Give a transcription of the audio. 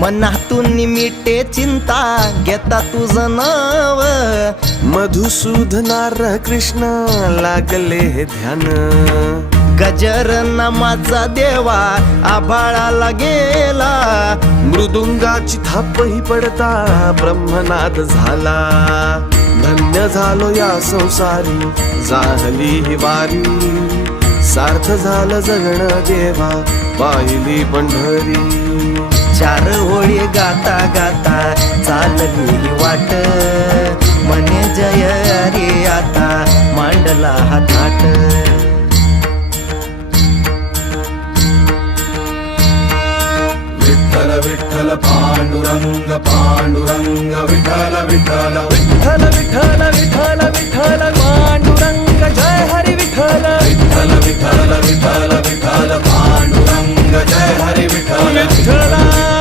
मनातून मिटे चिंता घेता तुझं नाव मधुसूदनार कृष्ण लागले हे ध्यान गजर नामाचा देवा आभाळाला गेला मृदुंगाची थापही पडता ब्रह्मनाद झाला धन्य झालो या संसारी झाली ही वारी सार्थ झालं जगणं देवा पाहिली पंढरी चार ओळी गाता गाता चालली ही वाट मने जय रे आता मांडला हा थाट विठ्ठल विठ्ठल पांडुरंग पांडुरंग विठ्ठल विठ्ठल विठ्ठल विठ्ठल विठ्ठल विठ्ठल पांडुरंग जय हरी विठ्ठल विठ्ठल विठ्ठल विठ्ठल विठ्ठल पांडुरंग जय हरी विठ्ठल विठ्ठला